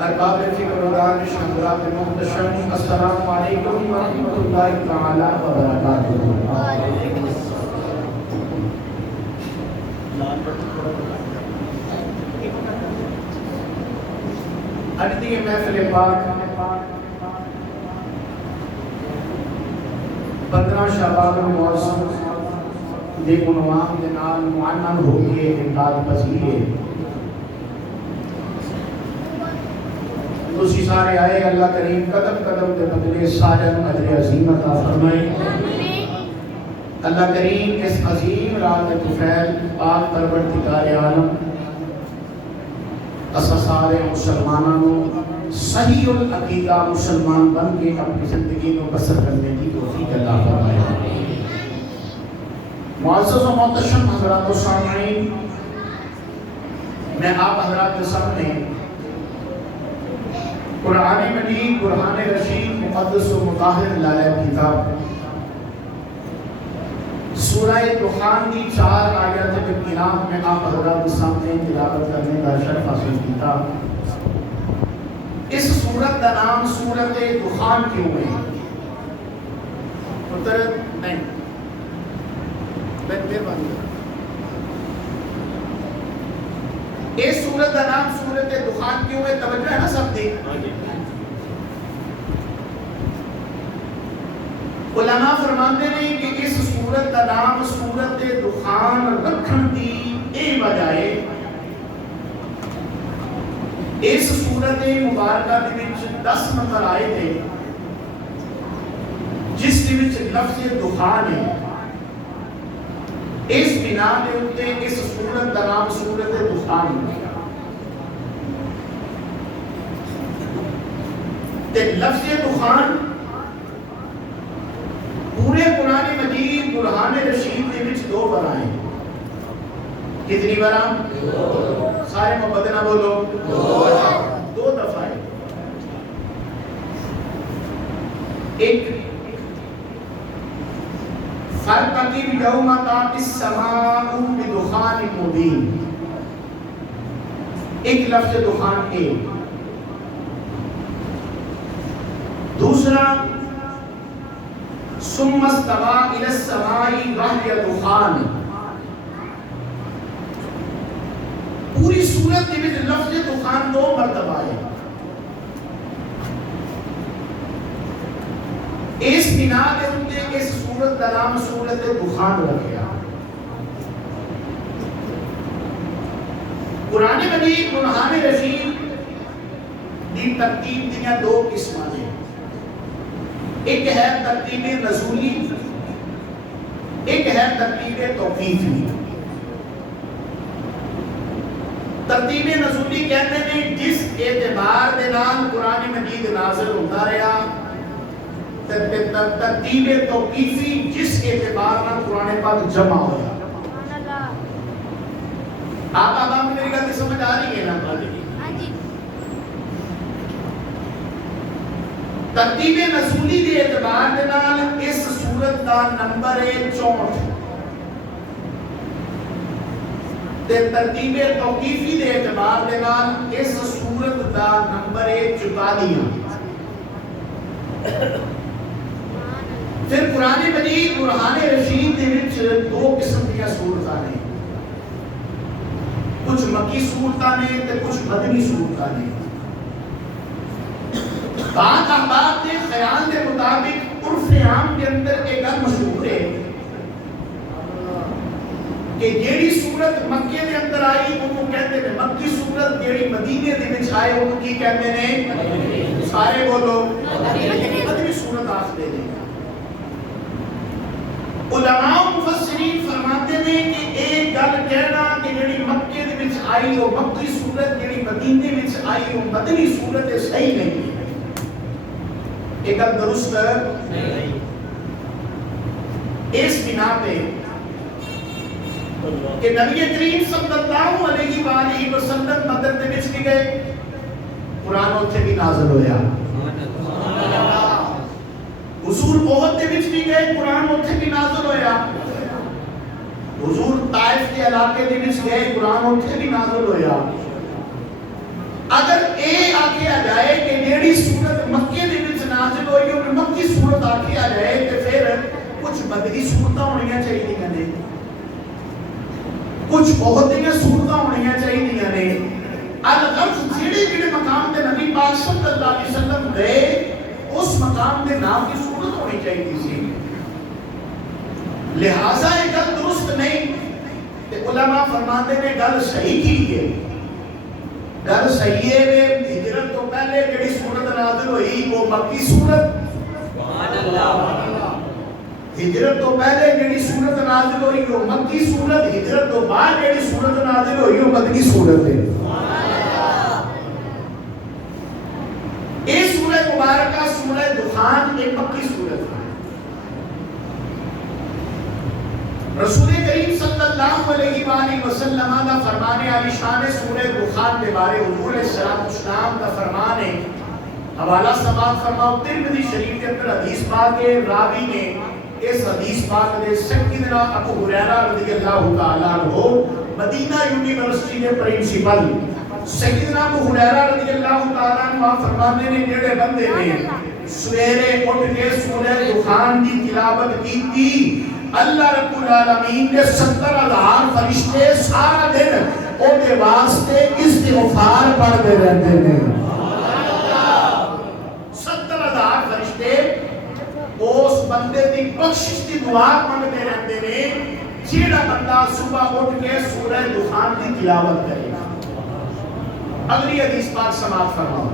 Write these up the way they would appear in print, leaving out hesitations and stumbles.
ارباب فکر و دانش حضرات محتشم، السلام علیکم ورحمۃ اللہ تعالی وبرکاتہ۔ اجدی محفل پاک 15 شعبان المعظم دے عنوان دے نال معنن ہو کے انقاد پذیر ہے۔ تسی سارے آئے، اللہ کریم قدم قدم دے بدلے ساجن اجر عظیم عطا فرمائے۔ اللہ کریم اس عظیم رات طفیل پاک پروردگار عالم اسا سارے مسلمانوں صحیح العقیدہ مسلمان بن کے اپنی زندگی کو بسر کرنے کی توفیق عطا فرمائے۔ معزز و محتشم حضرات و سامعین، میں آپ حضرات کے سامنے قرآن مجید برہان رشید مقدس و مطہر لالہ کتاب سورہ دخان کی 4 آیات کلام میں آپ حضرات کے سامنے تلاوت کرنے کا شرف حاصل کیا۔ اس سورت کا نام سورت دخان کیوں ہے؟ نہیں اس سورت کا نام سورت دخان کیوں ہے؟ توجہ ہے نا سب دی؟ علماء فرماتے ہیں کہ اس سورت کا نام سورت دخان رکھن دی اے وجہ ہے اس سورت مبارکہ دے وچ 10 نمبر آئے تھے جس دے وچ لفظ دخان ہے۔ اس بنا دے اتے اس سورت کا نام سورت دخان ہے۔ تے لفظ دخان پورے قرآن مجید برہان رشید دے وچ 2 بار آئے۔ کتنی بار؟ سارے محبت نہ بولو، 2 دفعہ ہے۔ ایک فَارْتَقِبْ يَوْمَ تَأْتِي السَّمَاءُ بِدُخَانٍ مُبِينٍ، ایک لفظ دخان ہے۔ دوسرا ثُمَّ اسْتَوَىٰ إِلَى السَّمَاءِ وَهِيَ دُخَانٌ، پوری سورت میں لفظ دخان 2 مرتبہ ہے۔ اس بنا کے اس سورت کا نام سورت دخان رکھا۔ قرآن مجید برہان رشید دی ترتیب دیا 2 قسم ہیں۔ ایک ہے ترتیب نزولی، ایک ہے ترتیب توقیفی۔ ترتیب نزولی کہتے ہیں جس اعتبار دے نال قرآن مجید نازل ہوتا رہا، ترتیب توقیفی جس اعتبار نال قرآن پاک جمع ہوا۔ آپ عوام میری گل سمجھ آ رہی ہے نا؟ ترتیب نزولی دے اعتبار دے نال اس سورت کا نمبر ہے 64، تے ترتیب توقیفی دے اعتبار دے نال اس سورت کا نمبر ہے 44۔ پھر قرآن مجید برہان رشید دے وچ 2 قسم دیا سورتاں نے، کچھ مکی سورتاں نے تے کچھ مدنی سورتاں نے۔ بعض احباب کے خیال کے مطابق عرف عام کے اندر ایک گل مشہور ہے کہ جیڑی صورت مکے دے اندر آئی انہوں کہتے ہیں مکی صورت، جیڑی مدینے دے وچ آئے انہوں کی کہتے ہیں؟ سارے بولو مدنی صورت آخر دے۔ علماء مفسرین فرماتے ہیں کہ ایک گل کہنا کہ جیڑی مکے دے وچ آئی وہ مکی صورت، جیڑی مدینے وچ آئی وہ مدنی صورت صحیح نہیں ہے، ایک گل درست نہیں۔ اس بنا پہ کہ نبی کریم صلی اللہ علیہ وآلہ وسلم بدر دے وچ بھی گئے، قرآن اتھے بھی نازل ہویا، حضور احد دے وچ بھی گئے، قرآن اتھے بھی نازل ہویا، حضور طائف کے علاقے دے وچ گئے، قرآن اتھے بھی نازل ہویا۔ اگر اے آکھیا جائے کہ جیڑی صورت مکے دے وچ نازل ہوئی اور مکی صورت آکھیا جائے تے پھر کچھ مدنی صورتاں ہونیاں چاہیے نے، کچھ بہت دیاں صورتاں ہونیاں چاہیے نے۔ الغرض جیڑے مقام تے نبی پاک صلی اللہ علیہ وسلم گئے اس مقام دے نام کی صورت ہونی چاہیے سی، لہٰذا یہ گل درست نہیں۔ علماء فرماتے ہیں گل صحیح کی ہے، گل صحیح ہے، ہجرت تو پہلے جڑی صورت نازل ہوئی وہ مکی صورت، سبحان اللہ، ہجرت تو پہلے جڑی صورت نازل ہوئی وہ مکی صورت، ہجرت تو بعد جڑی صورت نازل ہوئی وہ مدنی صورت ہے۔ یہ سورہ مبارکہ سورہ دخان ایک مکی صورت ہے۔ رسول کریم صلی اللہ علیہ وآلہ وسلم دا فرمان علی شان سورہ دخان کے بارے حضور علیہ السلام دا فرمان ہے، حوالہ سماعت فرماؤ ترمذی شریف کے اندر حدیث پاک کے راوی نے اس حدیث پاک دے سیدنا ابو ہریرہ رضی اللہ تعالیٰ عنہ مدینہ یونیورسٹی کے پرنسپل سیدنا ابو ہریرہ رضی اللہ تعالیٰ عنہ فرماتے ہیں جڑے بندے نے سویرے اٹھ کے سورہ دخان کی تلاوت کی تھی اللہ رب العالمین نے 70,000 فرشتے سارا دن او دے واسطے استغفار پڑھتے رہتے ہیں۔ 70,000 فرشتے اس بندے دی بخشش دی دعا مانگتے رہتے ہیں جیڑا بندہ صبح اٹھ کے سورہ دخان کی تلاوت کرے گا۔ اگلی حدیث پاک سماعت فرماؤ،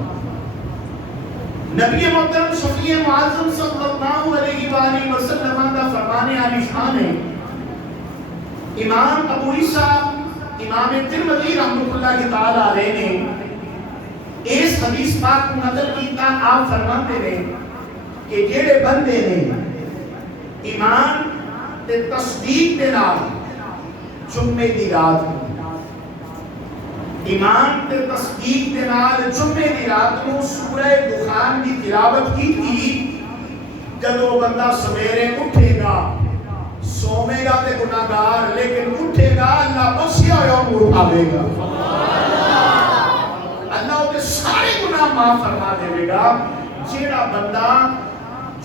نبی محترم شفیع معظم صلی اللہ علیہ وآلہ وسلم کا فرمان علی شان ہے۔ امام ابو عیسیٰ امام ترمذی رحمۃ اللہ تعالی علیہ نے اس حدیث پاک کو نقل کیتا، آپ فرماتے ہیں کہ جڑے بندے نے ایمان تے تصدیق دے نال جمعے دی رات ایمان تے تصدیق دے نال جمعے دی رات کو سورہ دخان کی تلاوت کی تھی، جب وہ بندہ سویرے اٹھے گا سومے گا تے گناہگار لیکن اٹھے گا اللہ بخشیا ہوا انہوں اٹھاوے گا، اللہ اسے سارے گناہ معاف فرما دے گا۔ جیڑا بندہ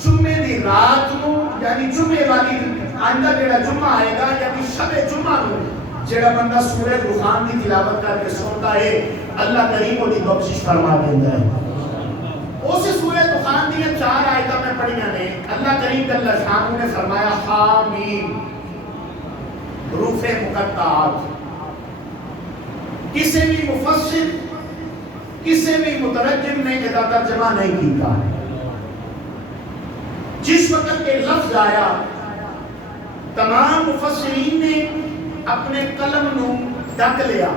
جمعے دی رات کو یعنی جمعے والی آئندہ جیڑا جمعہ آئے گا یعنی شب جمعہ کو جیڑا بندہ سورہ دخان کی تلاوت کر کے سنتا ہے اللہ کریم وہ دی بخشش فرما دیتا ہے۔ اسے سورہ دخان دی 4 آیتیں میں پڑھیاں نے، اللہ کریم جل شانہ نے فرمایا حامیم حروف مقطعات، کسی بھی مفسر کسی بھی مترجم نے یہ ترجمہ نہیں کیتا۔ جس وقت یہ لفظ آیا تمام مفسرین نے اپنے قلم نو ڈک لیا،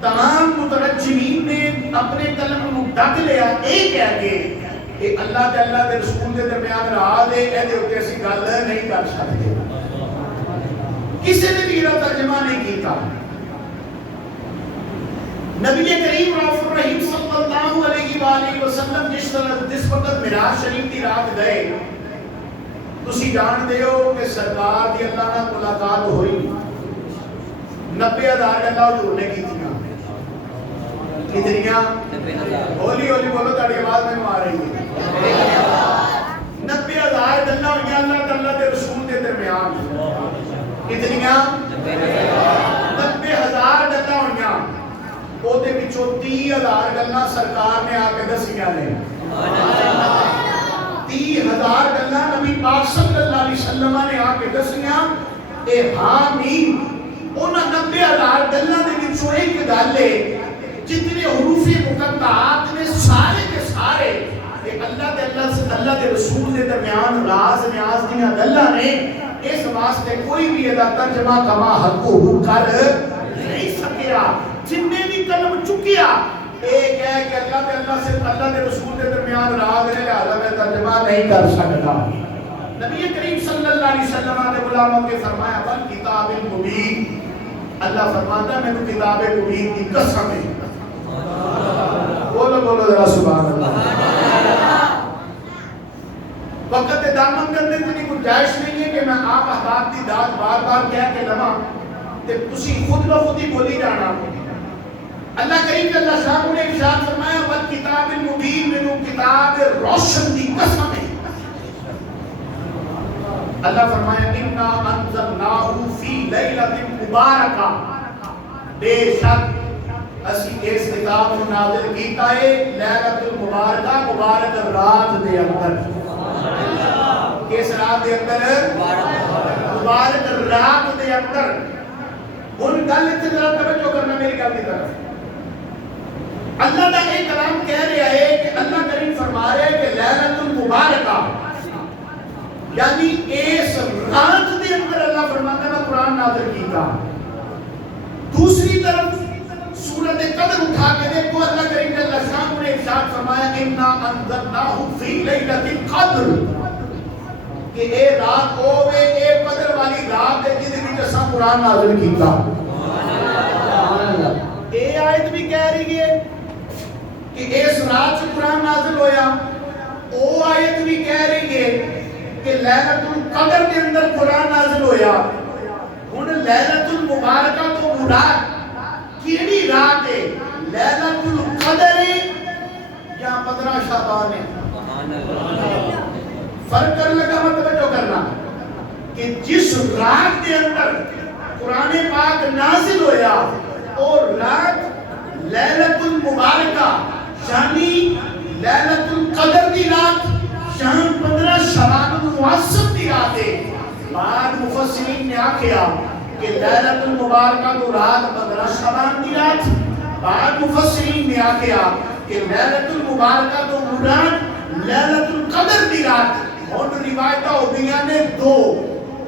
تمام مترجمین نے اپنے قلم نو ڈک لیا، ایک کہہ کے کہ اللہ تے اللہ دے رسول دے درمیان راہ دے اے دے اوتے اسی گل نہیں کر سکتے، کسی نے بھی یہ ترجمہ نہیں کیتا۔ نبی کریم رؤوف الرحیم صلی اللہ علیہ وآلہ وسلم جس وقت معراج شریف کی رات گئے تسی جان دے ہو کہ سرکار دی اللہ نہ ملاقات ہوئی 90,000 گلاں حضور نے کیتیاں، کتنیاں؟ ہولی ہولی بولو تاڑی آواز میں آ رہی ہے، 90,000 گلاں ہوئیاں اللہ تعالیٰ دے رسول دے درمیان، کتنیاں؟ 90,000 گلاں ہوئیاں، وہ دے بچوں 30,000 گلاں سرکار نے آ کے دسیاں نے، 30,000 گلاں نبی پاک صلی اللہ علیہ وسلم نے آ کے دسیاں، اے حامیم انہاں 90,000 گلاں دے وچوں ایک گل ہے جتنے حروف مقطعات نے سارے کے سارے اللہ دے رسول دے درمیان راز نیاز دیاں گلاں نے، اس واسطے کوئی بھی ادا ترجمہ کما حق کر نہیں سکیا۔ جن نے بھی قلم چکیا ایک ہے کہ اللہ دے رسول دے درمیان راز نے، لہذا میں ترجمہ نہیں کر سکتا۔ نبی کریم صلی اللہ علیہ وسلم نے غلاموں کے فرمایا بل کتاب مبین، اللہ فرماتا ہے میں کتاب مبین کی قسم ہے۔ بولو بولو ذرا سبحان اللہ۔ وقت دامن کرنے کی گنجائش نہیں ہے کہ میں آپ احباب کی داد بار بار کہہ کے لواں تے تسی خود بخود ہی بولی جانا۔ اللہ کریم صلی اللہ علیہ وسلم نے ارشاد فرمایا بل کتاب المبین، میں کتاب روشن کی قسم ہے۔ اللہ فرمایا انا انزلناہ فی لیلۃ مبارکہ، بے شک اسی اس کتاب کو نازل کیتا ہے لیلۃ المبارکہ، مبارک رات دے اندر۔ کس رات دے اندر؟ مبارک رات دے اندر۔ ان گل تے ذرا توجہ کرنا میری گل کی طرف۔ اللہ دا ایک کلام کہہ رہا ہے کہ اللہ کریم فرما رہا ہے کہ لیلۃ المبارکہ، یعنی اس رات دے اندر اللہ فرماتا ہے میں قرآن نازل کیتا۔ دوسری طرف سورۃ قدر اٹھا کے دیکھو، اللہ کریم جل شانہ نے ارشاد فرمایا انا انزلناہ فی لیلۃ القدر، کہ اے رات ہوے اے قدر والی رات ہے جس وچ اساں قرآن نازل کیتا۔ سبحان اللہ۔ اے آیت بھی کہہ رہی ہے کہ اس رات سے قرآن نازل ہویا، او آیت بھی کہہ رہی ہے کہ لیلۃ القدر کے اندر قرآن نازل ہویا۔ ہن لیلۃ المبارکہ تو مراد کیڑی رات ہے؟ لیلۃ القدر ہے یا 15 شعبان ہے؟ فرق کرنے لگا متوجہ کرنا کہ جس رات کے اندر قرآن پاک نازل ہویا اور رات لیلۃ المبارکہ یعنی لیلۃ القدر دی رات، شان 15 شعبان المعظم دی رات ہے۔ بعد مفسرین نے آکھیا کہ لیلۃ المبارکہ تو رات 15 شعبان کی رات، بعد مفسرین نے آکھیا کہ لیلۃ المبارکہ تو مراد لیلۃ القدر کی رات۔ اور روایتہ ہو گئیاں نے دو،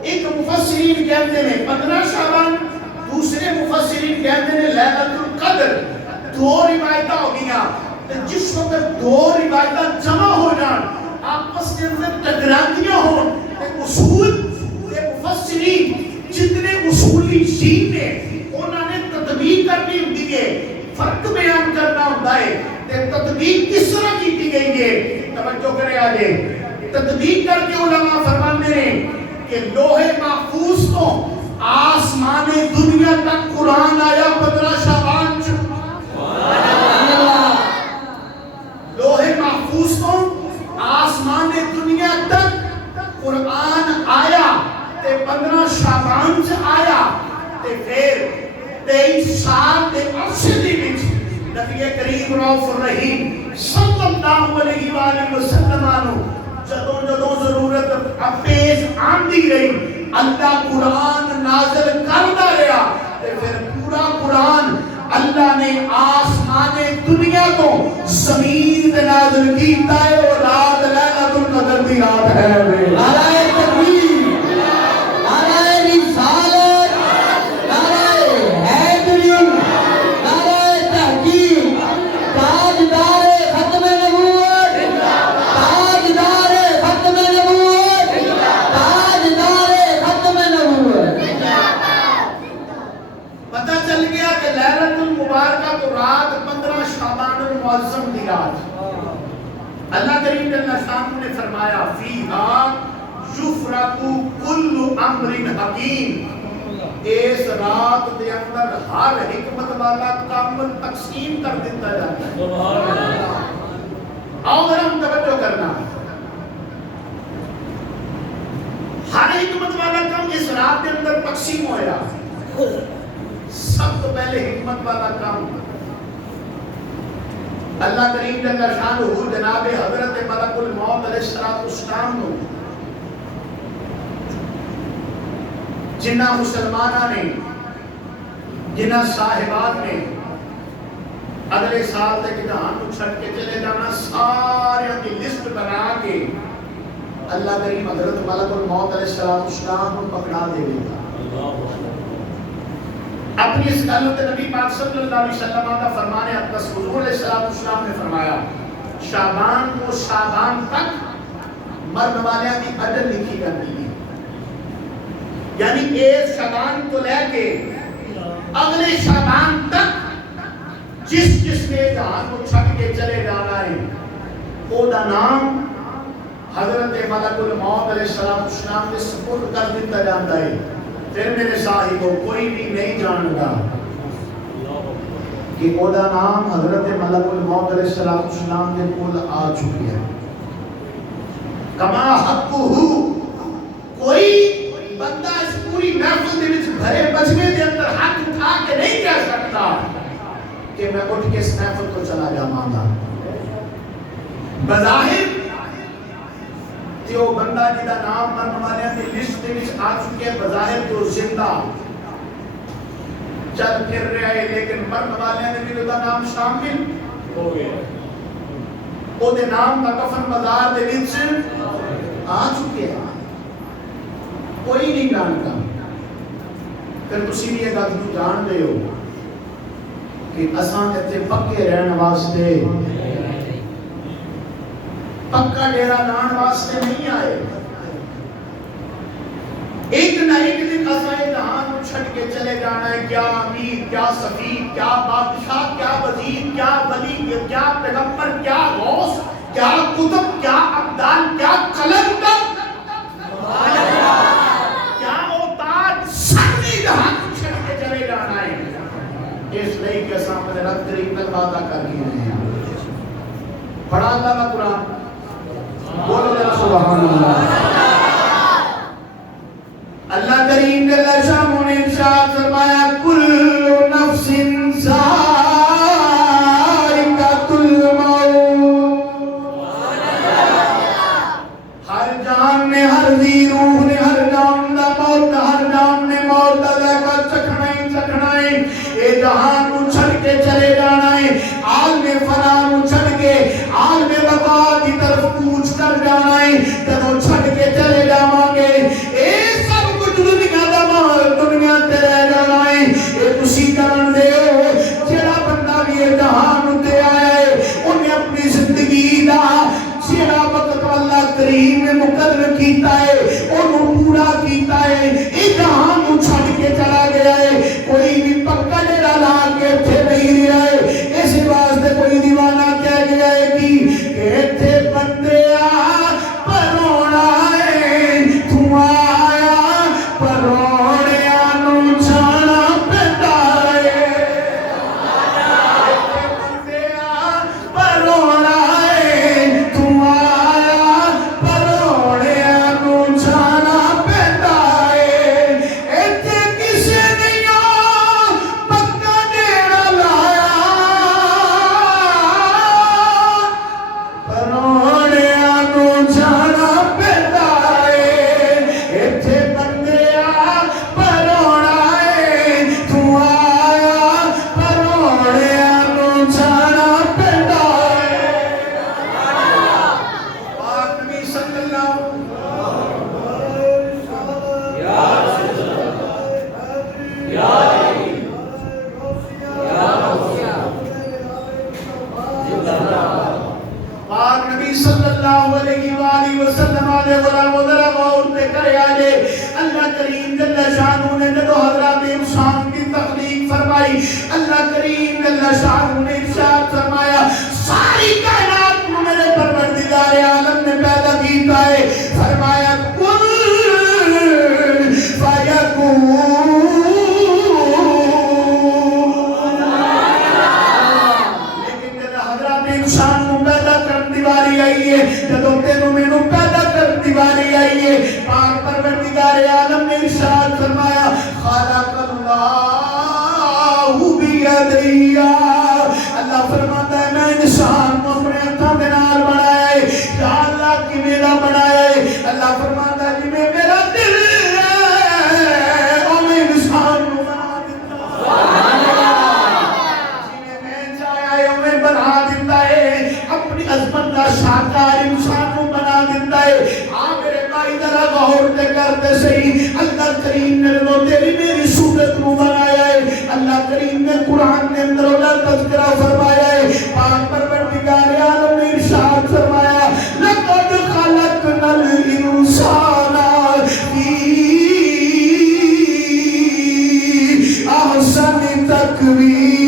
ایک مفسرین کہتے ہیں 15 شعبان، دوسرے مفسرین کہتے ہیں لیلۃ القدر۔ دو روایتہ ہو گئیاں، جس وقت دو روایتہ جمع ہو جان، آپس کے اندر ٹکراندیاں ہوں، اصول مفسرین جتنے اصولی شین نے انہوں نے تطبیق کرنی ہوتی ہے، فرق بیان کرنا ہوتا ہے، تطبیق کس طرح کی گئی ہے؟ توجہ کرے آجے تطبیق کر کے علماء فرماتے ہیں کہ لوح محفوظ تو آسمان دنیا تک قرآن آیا 15 شعبان چ۔ لوح محفوظ تو آسمان دنیا تک قرآن آیا تے 15 شعبان سے آیا تے پھر 23 سال دے عرصے دی وچ نبی کریم رؤوف الرحیم صلی اللہ علیہ وآلہ وسلم نو جدوں جدوں ضرورت پیش آندی رہی اللہ قرآن نازل کردا رہا تے پھر پورا قرآن اللہ نے آسمان دنیا کو زمین تے نازل کیتا ہے اور رات لیلۃ القدر دی رات ہے۔ نعرہ تکبیر، نعرہ رسالت، نعرہ حیدری، نعرہ تحقیق، تاجدار ختم نبوت، تاجدار ختم نبوت، تاجدار ختم نبوت۔ پتہ چل گیا کہ لیلۃ المبارکہ تو رات 15 شعبان المعظم دی رات۔ اللہ کریم جل شانہ نے فرمایا فیہا یفرق کل امر حکیم، اس رات دے اندر ہر حکمت والا کام تقسیم کر دیتا جاتا ہے۔ آؤ ذرا توجہ کرنا، ہر حکمت والا کام اس رات دے اندر تقسیم ہویا۔ سب تو پہلے حکمت والا کام اللہ کریم جل شانہ جناب حضرت ملک الموت علیہ السلام کو جنہ مسلمانہ نے جنہ صاحبات نے اگلے سال تک جہان کو چھٹ کے چلے جانا، سارے کی لسٹ بنا کے اللہ کریم حضرت ملک الموت علیہ السلام کو پکڑا دے گا۔ اپنی اس حضرت نبی پاک صلی اللہ علیہ وسلم کا فرمان اقدس حضور علیہ السلام نے فرمایا شعبان کو شعبان تک مرن والیاں کی اجل لکھی کرتی ہے، یعنی ایک شعبان کو لے کے اگلے شعبان تک جس نے جہان کو چھٹ کے چلے جانا ہے او دا نام حضرت ملک الموت علیہ السلام نے سپرد کر دیتا جاتا ہے۔ پھر میرے صاحبوں کوئی بھی نہیں جانتا کہ او دا نام حضرت ملک الموت علیہ السلام نے کل آ چکی ہے۔ کما حقہ کوئی بندہ اس پوری محفل دے وچ بھرے بجمے دے اندر ہاتھ اٹھا کے نہیں کہہ سکتا کہ میں اٹھ کے اس محفل کو چلا جاواں گا۔ بظاہر جو بندہ جدا نام مرن والے دی لسٹ دے وچ آ چکے بظاہر تو زندہ چل پھر رہا ہے، لیکن مرن والے نے بھی دا نام شامل ہو گیا، او دے نام دا کفن بازار دے وچ آ چکے ہیں، کوئی نہیں جانتا۔ پھر تسی بھی یہ گل جان دے ہو کہ اساں اتنے پکے رہن واسطے پکا ڈیرا لان واسطے نہیں آئے۔ ایک نہ ایک دن اساں جہان کو چھٹ کے چلے جانا ہے۔ کیا امیر، کیا سفیر، کیا بادشاہ، کیا وزیر، کیا ولی، کیا پیغمبر، کیا غوث، کیا قطب، کیا ابدال، کیا قلندر، کیا اوتاد، سبھی جہان کو چھٹ کے چلے جانا ہے۔ اس لئے کہ سامنے رب کریم میں وعدہ کر کے رہے ہیں۔ پڑھا اللہ کا قرآن، بولو ذرا سبحان اللہ۔ اللہ کریم جل شانہ نے ارشاد فرمایا کل نفس ذائقۃ الموت، ہر جان نے، ہر ذی روح نے، ہر جان دا موت، ہر جان نے موت دا ذائقہ چکھنا ہی چکھنا ہے۔ اے جہان کو چھڑ کے چلے جانا ہے، عالم فنا کو چھڑ کے عالم بقا کی طرف کوچ کر جانا ہے۔ جب چھڑ کے چلے جاواں گے اے سب کچھ دنیا دا مال دنیا تے رہ جانا ہے۔ اے تسی جان دے ہو جڑا بندہ بھی جہان تے آیا ہے انہیں اپنی زندگی دا جڑا وقت اللہ کریم نے مقرر کیتا ہے انہوں پورا کیتا ہے۔ اے جہان کو چھڑ کے چلا گیا ہے، کوئی بھی پکا ڈیرا لا کے تھے نہیں رہا ہے۔ اس واسطے کوئی دیوانہ کہہ گیا ہے کہ تھے بندے پروڑا ہے تو آیا پروڑیا نو جانا پیدا ہے۔ بندے پروڑا ہے تو آیا پروڑیا نو جانا پیدا ہے۔ ایتھے کسے نہیں پکا ڈیرا لایا پروڑیا نو جانا پیدا ہے۔ ایتھے بندے پروڑا ہے تو آیا پروڑیا نو جانا پیدا ہے۔ پاک نبی صلی اللہ پاک نبی صلی اللہ علیہ وآلہ وسلم علیہ غلام ذرا غور پہ کرے آجے۔ اللہ کریم جل شانہ نے جب حضرات انسان کی تخلیق فرمائی، اللہ کریم جل شانہ نے ارشاد فرمایا ساری کائنات کو میرے پروردگار عالم نے پیدا کیتا ہے۔ فرمایا کن فیکون، لیکن جب حضرات انسان کو پیدا کرنے دیواری آئی ہے، جب تینوں میں نو پیدا کرنے دیواری آئی ہے، پاک پروردگار عالم نے ارشاد فرمایا خالق اللہ بیدی، اللہ فرماتا ہے میں انسان کو اپنے ہاتھوں کے نال بنایا ہے۔ یا اللہ کی میرا بنایا ہے، اللہ فرماتا ہے جی میں میرا دل ہے اور میں انسان کو بنا دیتا ہوں۔ کریم نے قرآن کے اندر تذکرہ فرمایا ہے. پاک پروردگار عالم نے ارشاد فرمایا لقد خلقنا الانسان فی احسن تقویم.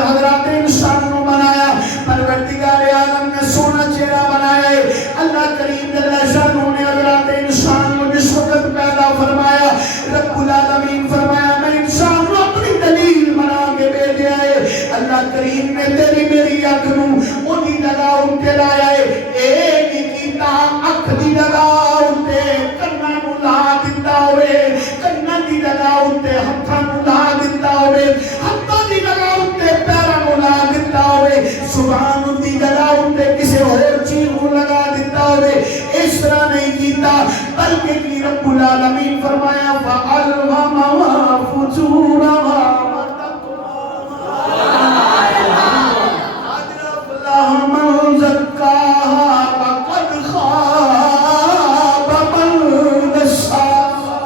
حضرات انسان کو بنایا پروردگار عالم نے سونا چہرہ بنایا ہے. اللہ کریم جل شانہ نے حضرات انسان کو جس وقت پیدا فرمایا رب العالمین فرمایا میں انسان کو اپنی دلیل بنا کے بھیجا ہے. اللہ کریم نے تیری میری اکھ نو اونی جگہ اٹھے لایا ہے. اے کیتا اکھ دی جگہ اٹھے کناں نو لا دتا ہوئے, کناں دی جگہ اٹھے ہتھاں نو لا دتا ہوئے, ہتھاں دی جگہ زبان دی جگہ اندے کسی اور چیز کو لگا دیتا ہوئے. اس طرح نہیں کیتا بلکہ کی رب العالمین فرمایا فَأَلْهَمَهَا فُجُورَهَا قَدْ أَفْلَحَ مَنْ زَكَّاهَا وَقَدْ خَابَ مَنْ دَسَّاهَا.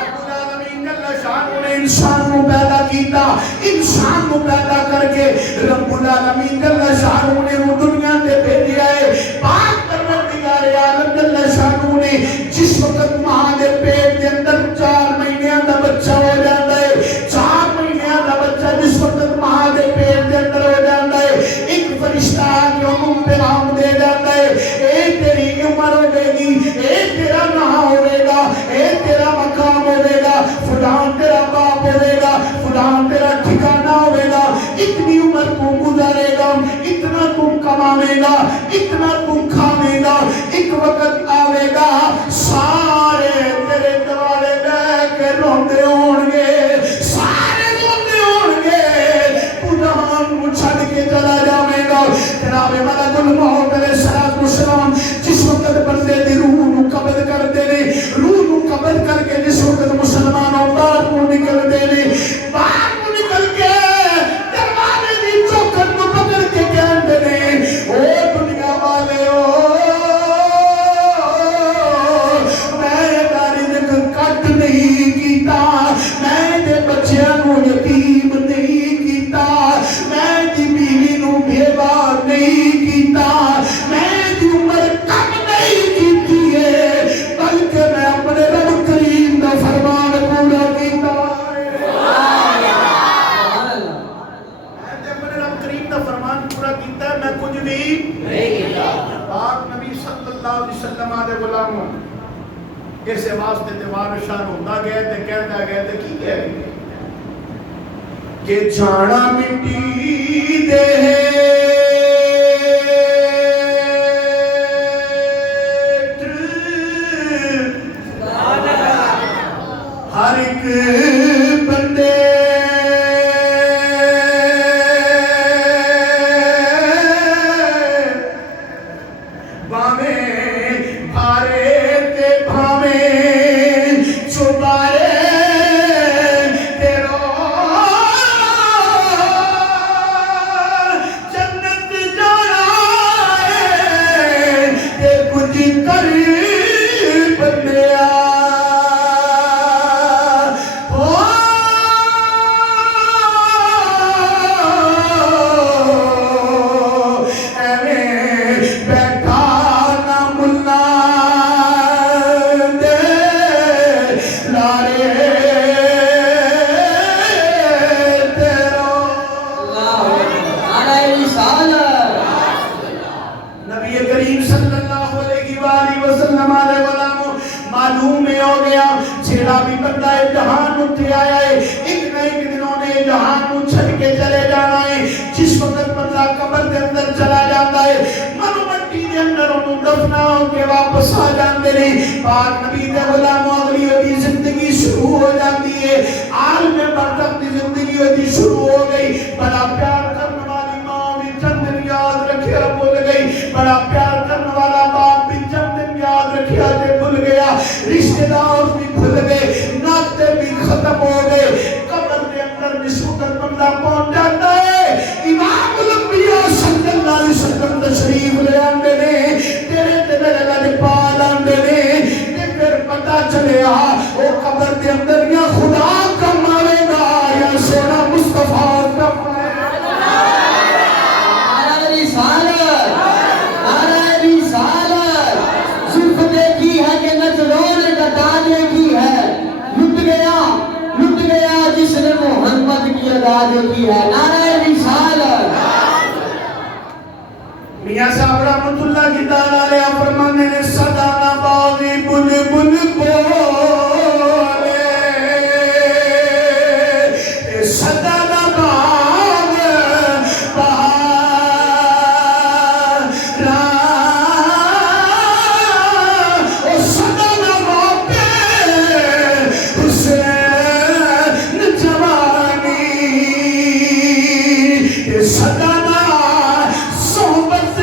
رب العالمین جل شانہ نے انسان کو پیدا کیتا, انسان کو پیدا کر کے رب العالمین جل شانہ نے وہ دنیا تے بھیجا ہے. پاک پروردگار عالم جل شانہ نے جس وقت ماں دے پیٹ دے اندر 4 مہینے دا بچہ ہو جاتا ہے, 4 مہینے دا بچہ جس وقت ماں دے پیٹ دے اندر ہو جاتا ہے, ایک فرشتہ آ کے انہوں پیغام دے جاتا ہے اے تیری عمر ہوے گی, اے تیرا نام ہوے گا, اے تیرا مقام ہوے گا, فلان تیرا باپ ہوے گا, فلان تیرا ٹھکانہ ہوے گا, اتنی عمر تو گزارے گا, اتنا تم کماوے گا, اتنا تم کھاوے گا. ایک وقت آوے گا سارے تیرے دوالے بیٹھ کے روندے ہون گے, سارے روندے ہون گے, تو جہان کو چھڑ کے چلا جاوے گا. جناب ملک الموت علیہ السلام جس وقت بندے دی روح نو قبض کر دے نے, روح نو قبض کر کے جس وقت مسلمانوں باہر کو نکل دے نے, باہر کو نکل کے دروازے دی چوکھٹ کو پکڑ کے کہندے نے او دنیا والے او میں داری رزق کٹ نہیں کیتا, میں دے بچیاں نو یتیم نہیں کیتا, میں دی بیوی نو بیوہ نہیں کیتا, میں دی عمر کم نہیں کیتی ہے, بلکہ میں اپنے رب کریم دا فرمان پورا کیتا ہے. میں اپنے رب کریم دا فرمان پورا کیتا ہے, میں کچھ بھی نہیں کیتا. پاک نبی صلی اللہ علیہ وسلم دے غلاموں اس واسطے تے وارشان ہوندا گیا تے کہندا گیا تے کی کہہ گئے کہ جانا مٹی دے ہر ایک بندے معلوم ہو گیا جیڑا بھی بندہ جہان اٹھے آیا ہے ایک نہ ایک دنوں نے جہان چھڑ کے چلے جانا ہے. جس وقت بندہ قبر کے اندر چلا جاتا ہے من مٹی اندر انہوں دفنا ہو کے واپس آ جاندے نے پاک نبی دے غلاموں اگلی ہوئی زندگی شروع ہو جاتی ہے عالم برزخ دی زندگی ہوئی شروع ہو گئی بڑا پیار کرنے والی ماں بھی چند دن یاد رکھیا بھول گئی بڑا پیار کرنے والا باپ بھی چند دن یاد رکھیا تے بھول گیا رشتہ دار بھی بھول گئے ناطے بھی ختم ہو گئے قبر کے اندر جس وقت بندہ پہنچ جاتا ہے امام الانبیاء صلی اللہ علیہ وسلم تشریف لے آندے نے تیرے تے میرے لج پال آندے نے تے پھر پتہ چلے وہ قبر کے اندر یا خدا کم آئے گا یا سونا مصطفیٰ کم آئے گا نعرہ رسالت نعرہ رسالت صرف دیکھی ہے کہ نجروں نے گٹا دیکھی ہے لٹ گیا جس نے محمد کی ادا دیکھی ہے نعرہ رسالت میاں صاحب رحمت اللہ کی تعالیٰ علیہ فرمانے نے صدانا باغی بل بل بولے صدانا باغ بہارا صدانا باغ حسین جوانی صدانا صحبت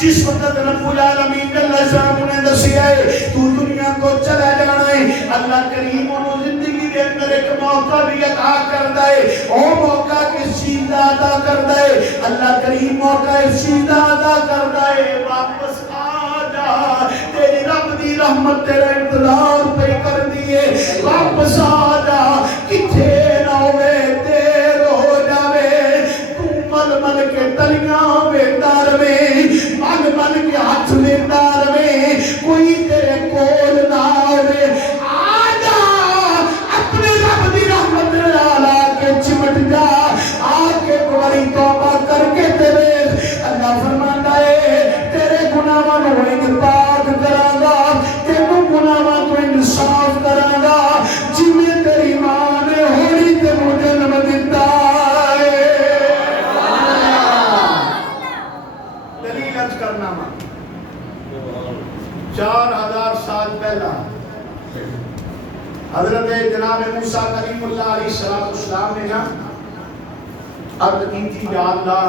جس وقت رب العالمین اللہ شاہ نے دسیا ہے تو دنیا کو چلا جانا ہے اللہ کریم انہوں زندگی کے اندر ایک موقع بھی عطا کرتا ہے وہ موقع کس چیز کا عطا کرتا ہے اللہ کریم موقع اس چیز کا عطا کرتا ہے واپس آ جا تیری رب دی رحمت تیرا انتظار پہ کر دیے واپس آ جا کتھے نہ ہوئے دیر ہو جاوے تو مل مل کے تلیاں ویندار میں مل مل کے ہاتھ ویندار میں کوئی تیرے کول نہ ہوئے آ جا اپنے رب دی رحمت لالا کے چمٹ جا آ کے بڑی توبہ کر کے تیرے اللہ فرماتا ہے تیرے گناہاں نو پاک کراں گا تینوں گناہاں تو انصاف کراں گا جویں تیری ماں نے ہولی تے جنم دتا ہے دلیل عرض کرنا ماں 4000 سال پہلا حضرت جناب موسیٰ کلیم اللہ علیہ السلام نے نا عرض کی تھی یا اللہ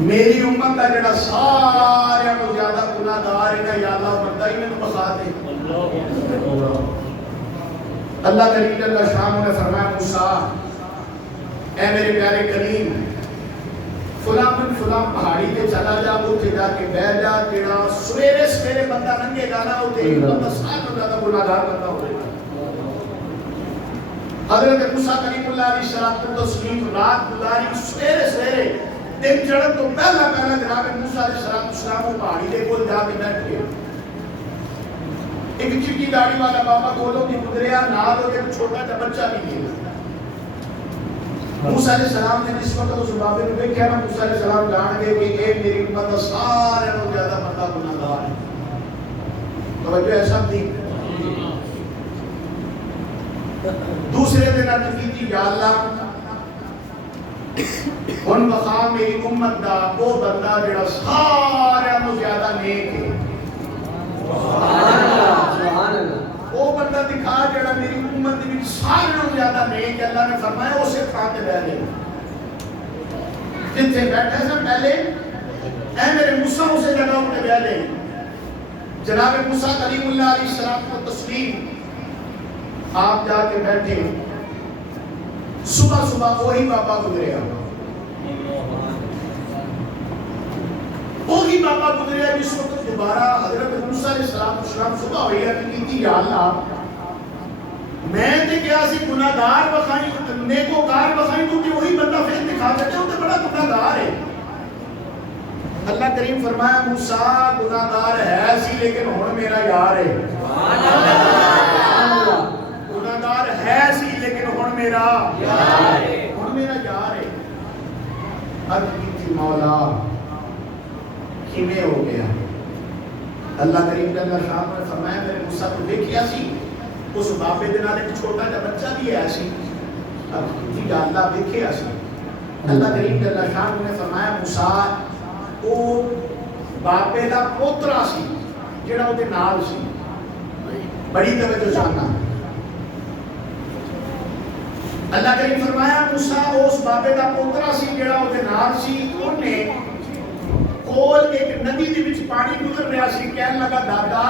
میری امت کا جڑا سارے کو زیادہ گناہگار ہے نا یا اللہ بندہ ہی میں بخا دے اللہ کریم اللہ شام نے فرمایا موسیٰ اے میرے پیارے کریم فلاں من فلاں پہاڑی کے چلا جا وہ جا کے بیٹھ جا جڑا سویرے سویرے بندہ ننگے گانا ہوتے بندہ ساتھ زیادہ گناہگار بندہ ہوئے حضرت موسیٰ کلیم اللہ علیہ السلام رات گزاری سویرے سویرے دن چڑھن تو پہلا جناب موسیٰ علیہ السلام وہ پہاڑی دے کول جا کے بیٹھ گئے ایک چٹی داڑھی والا بابا کولوں کی گزریا نال ہو کے چھوٹا سا بچہ بھی گیا موسیٰ علیہ السلام نے جس وقت اس بابے نے دیکھا نا موسیٰ علیہ السلام جان گئے کہ ایک میری امت سارے لوگ زیادہ بندہ گناہگار ہے توجہ ایسا نہیں دوسرے دن عرض کی تھی یا اللہ ان مقام میری امت دا وہ بندہ جڑا سارے لوگ زیادہ نیک ہے سبحان اللہ وہ بندہ دکھا جڑا میری امت میں سارے لوگ زیادہ نیک اللہ نے فرمایا اسے کھا کے بیٹھ گئے جتنے بیٹھے سے پہلے اے میرے موسیٰ اسے جگہ اٹھے بیٹھ گئے جناب موسیٰ کلیم اللہ علیہ السلام کو تسلیم آپ جا کے بیٹھے صبح صبح وہی بابا گزریا وہی بابا گزریا جس وقت دوبارہ حضرت موسیٰ علیہ السلام صبح ہوئی ہے کہ تھی یا اللہ میں نے کیا سی گناہگار بخائیں نیکوکار بخائیں کیونکہ وہی بندہ پھر دکھا دیتے ہیں وہ بڑا گناہگار ہے اللہ کریم فرمایا موسیٰ گناہگار ہے سی لیکن ہن میرا یار ہے گناہگار ہے سی لیکن ہن میرا یار ہے عرض کی تھی مولا کیویں ہو گیا اللہ کریم جل شان نے فرمایا میرے موسیٰ کو دیکھیا سی اس بابے دے نال ایک چھوٹا جا بچہ بھی ہے سی اب جی اللہ دیکھیا سی اللہ کریم جل شان نے فرمایا موسیٰ او بابے دا پوترا سی جڑا او دے نال سی بڑی توجہ چاہنا اللہ کریم فرمایا موسیٰ اس بابے دا پوترا سی جڑا او دے نال سی اونے کول ایک ندی دے وچ پانی گزر رہا سی کہن لگا دادا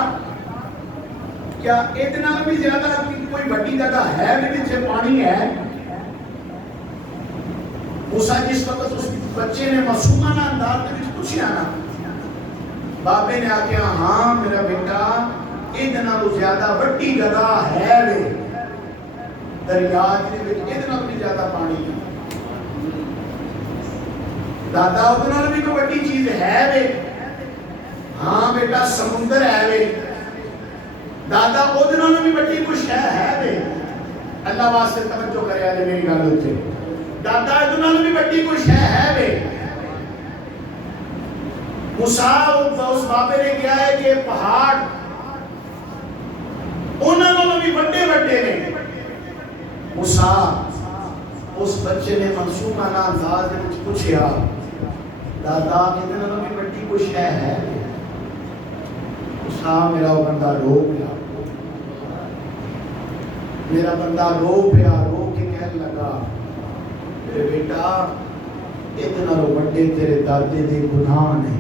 کیا اتنا بھی زیادہ کوئی بڑی جگہ ہے جس سے پانی ہے موسیٰ جس وقت اس بچے نے معصومانہ انداز میں پوچھا نا بابے نے آکیا ہاں میرا بیٹا اتنا بھی زیادہ بڑی جگہ ہے دریا اتنا بھی زیادہ پانی ہے دادا اتنا بھی کوئی بڑی چیز ہے ہاں بیٹا سمندر ہے دادا اتنا بھی بڑی کچھ ہے اللہ واسطے توجہ کرے آجے میری گل ہوتے دادا اتنا بھی بڑی کچھ ہے موسیٰ اس بابے نے کیا ہے کہ پہاڑ انہوں بھی بڑے بڑے نے موسیٰ اس بچے نے منصوبانہ انداز میں پوچھا دادا اتنا بھی بڑی کچھ ہے موسیٰ میرا وہ بندہ رو پیا میرا بندہ رو پیا رو کے کہنے لگا میرے بیٹا اتنا رو بڑے تیرے دادے دے گناہ نے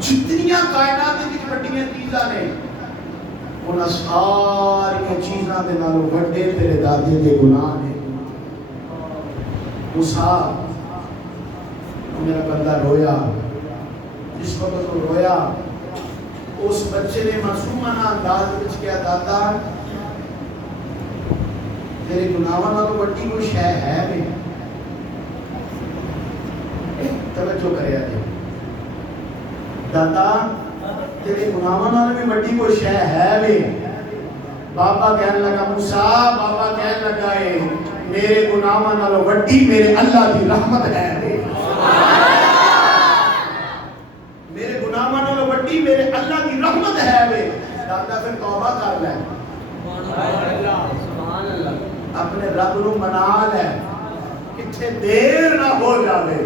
جتنیاں کائنات کی بڑیاں چیزاں نے ان ساری چیزاں دے نالوں بڑے تیرے دادے دے گناہ نے موسیٰ میرا بندہ رویا جس وقت وہ رویا اس بچے نے معصومانہ انداز وچ کیا دادا تیرے گناہاں نالوں بڑی کوئی شے ہے توجہ کریا جی دادا تیرے گناہاں نالوں بھی بڑی کوئی شے ہے بابا کہنے لگا موسیٰ بابا کہنے لگا میرے گناہاں نالوں بڑی میرے اللہ کی رحمت ہے میرے گناہاں نالوں بڑی میرے اللہ کی رحمت ہے دادا پھر توبہ کر لے اپنے رب نو منا لے کتنے دیر نہ ہو جاوے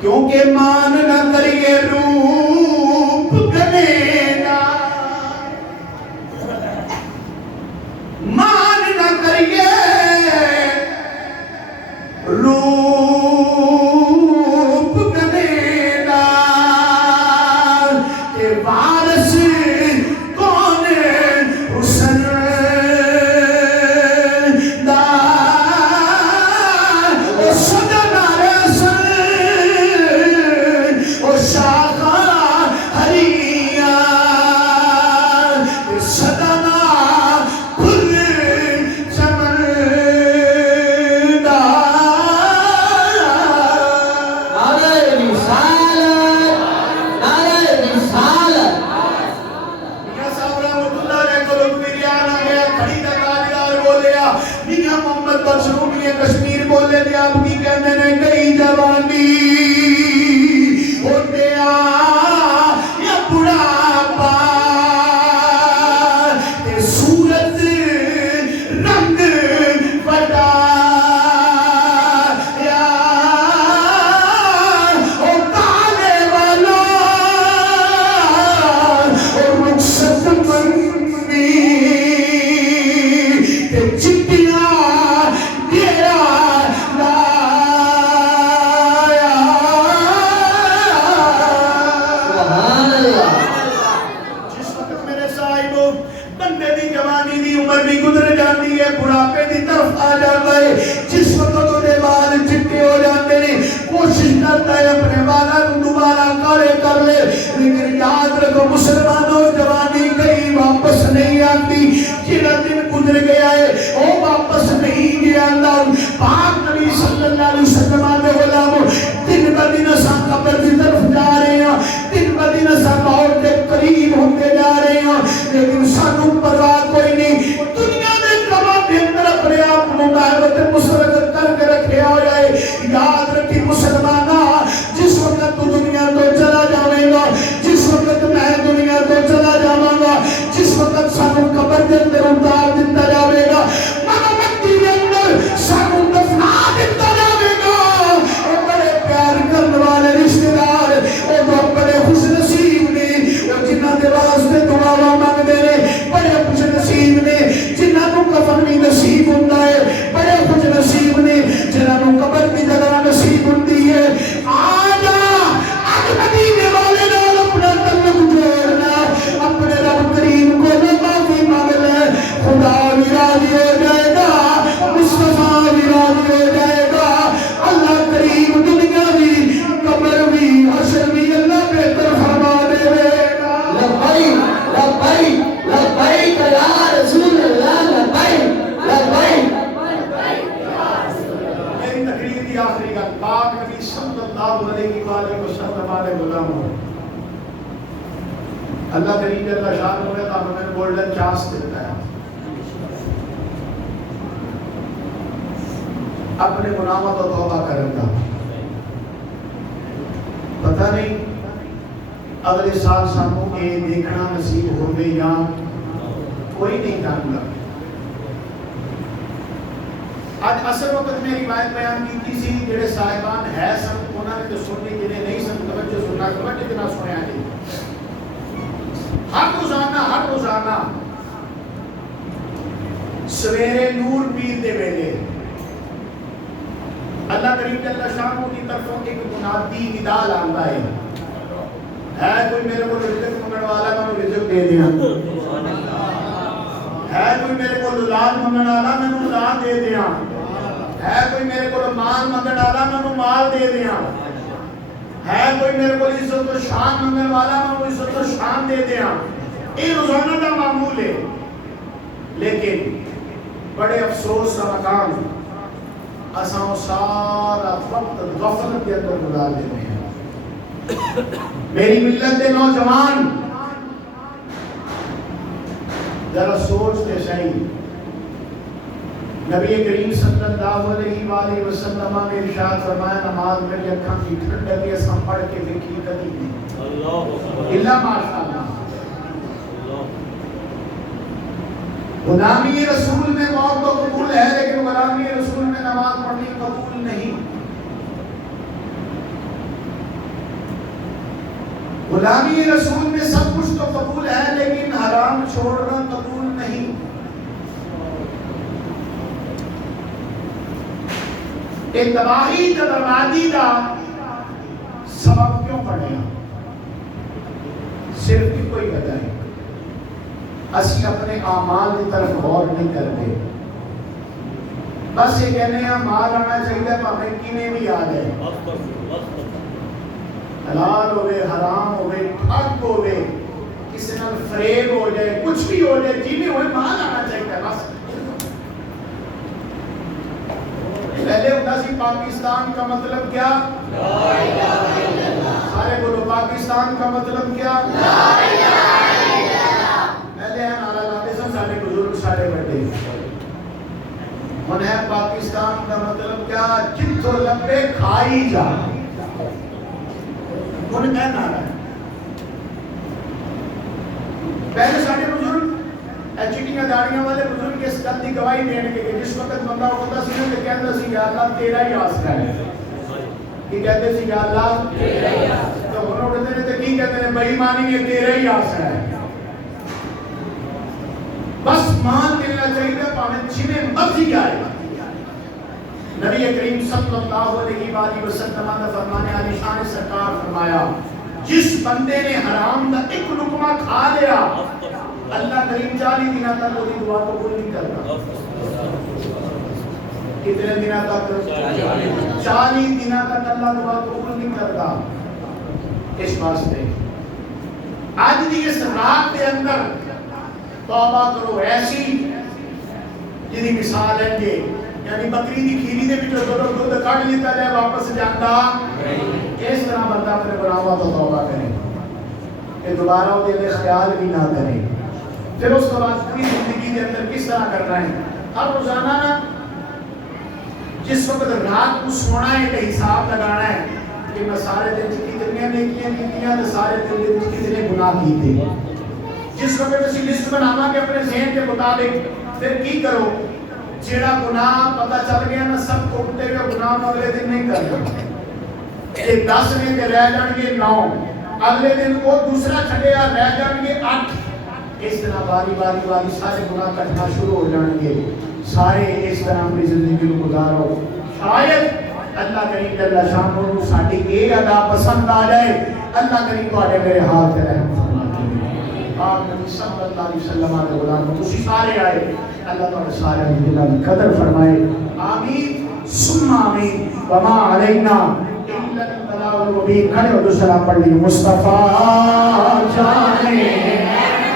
کیونکہ مان نہ کریے روپ گنینا مان نہ کریے روپ گنینا کہ وارث کون حسن دا او سجنا رسل او شاخا اللہ کریم جل شانہ نے ہمیں گولڈن چانس دیتا ہے اپنے گناہوں تو توبہ کرنے کا. پتہ نہیں اگلے سال سانوں کے دیکھنا نصیب ہوگی یا کوئی نہیں جانتا. آج اصل وقت میں روایت بیان کی سی جڑے صاحبان ہے سن انہوں نے تو سننی جنہیں نہیں سن توجہ سننا توجہ جنا سنیا نہیں. ہر روزانہ سویرے نور پیر دے ویلے اللہ کریم جل شانہ کی طرفوں ایک منادی ندا لاندا ہے کوئی میرے کو رزق منگن والا میں رزق دے دیا, ہے کوئی میرے کو اولاد منگن والا میں اولاد دے دیا, ہے کوئی میرے کو مال منگن والا میں مال دے دیا, ہے کوئی میرے کو عزت و شان منگن والا میں عزت و شان دے دیا. یہ روزانہ کا معمول ہے. لیکن بڑے افسوس کا مقام اساں سارا وقت غفلت کے اندر گزار دیتے ہیں. میری ملت کے نوجوان ذرا سوچتے صحیح. نبی کریم صلی اللہ علیہ وآلہ وسلم نے ارشاد فرمایا نماز میری اکھاں کی ٹھنڈک ہے سم پڑھ کے دیکھی کبھی نہیں اللہ ماشاءاللہ. غلامی رسول میں موت تو قبول ہے لیکن غلامی رسول میں نماز پڑھنی قبول نہیں. غلامی رسول میں سب کچھ تو قبول ہے لیکن حرام چھوڑنا قبول نہیں. ایک تباہی کا بربادی کا سبب کیوں پڑے گا صرف کی کوئی وجہ ہے. اسی اپنے اعمال کی طرف غور نہیں کرتے. بس یہ کہنے ہیں مال آنا چاہیے پاویں کیویں بھی آ جائے, حلال ہوئے حرام ہوئے ٹھگ ہوئے کسی نال فریب ہو جائے کچھ بھی ہو جائے جیویں ہوئے مال آنا چاہیے بس. پہلے ہوتا سی پاکستان کا مطلب کیا لا الہ الا اللہ. سارے بولو پاکستان کا مطلب کیا لا الہ الا اللہ. پہلے ہیں نعرہ لاتے سن سارے بزرگ سارے بڑے. ہے پاکستان کا مطلب کیا جتھوں لمبے کھائی جا. کون کہنا رہا ہے پہلے سارے بزرگ چٹیاں داڑیاں والے بزرگ کے ساتھ کی گواہی دینے کے جس وقت بندہ ہوتا سی نا کہ کہتا سی یا اللہ تیرا ہی آسرا ہے. کی کہتے سی یا اللہ تیرا ہی آسرا. تو انہوں نے کہتے ہیں کی کہتے ہیں بے ایمانی یہ تیرا ہی آسرا ہے. بس مان ملنا چاہیے پاویں جویں مرضی آئے. نبی کریم صلی اللہ علیہ وآلہ وسلم نے فرمانے علی شان سرکار فرمایا جس بندے نے حرام کا ایک لقمہ کھا لیا اللہ کریم 40 دن تک وہ دعا قبول نہیں کرتا. کتنے دن تک 40 دن تک اللہ دعا قبول نہیں کرتا. اس واسطے آج دی اس رات کے اندر توبہ کرو ایسی جی مثال ہے کہ یعنی بکری دی کھیری دے وچوں دودھ کڈ لیتا جائے واپس جاندا اس طرح بندہ اپنے گناہوں تو توبہ کرے کہ دوبارہ وہ دل خیال بھی نہ کرے. پھر اس کے بعد پوری زندگی کے اندر کس طرح کرنا ہے ہر روزانہ جس وقت رات کو سونا ہے کہ حساب لگانا ہے کہ میں سارے دن کتنی نیکیاں کیتیاں تے سارے دن کتنے گناہ کیتے. جس وقت اسی لسٹ بناواں گے اپنے ذہن کے مطابق پھر کی کرو جیڑا گناہ پتہ چل گیا نا سب توڑتے ہوئے گناہ اگلے دن نہیں کرنا. یہ 10 نے تے رہ جان گے 9 اگلے دن وہ دوسرا چھڈیا رہ جان گے 8. اس طرح باری سارے گناہ کٹنا شروع ہو جان گے. سارے اس طرح اپنی زندگی کو گزارو. شاید اللہ کریم جل شانہ ساڈی یہ ادا پسند آ جائے. اللہ کریم تواڈے میرے حال تے رحم فرما دے. آپ نبی صلی اللہ علیہ وسلم علیہ غلام تسی سارے آئے اللہ تعالی سارے کی دل کی قدر فرمائے. آمین ثم آمین. وما علینا الا البلاغ المبین. کھڑے ہو دوسرا پڑھ لیے مصطفیٰ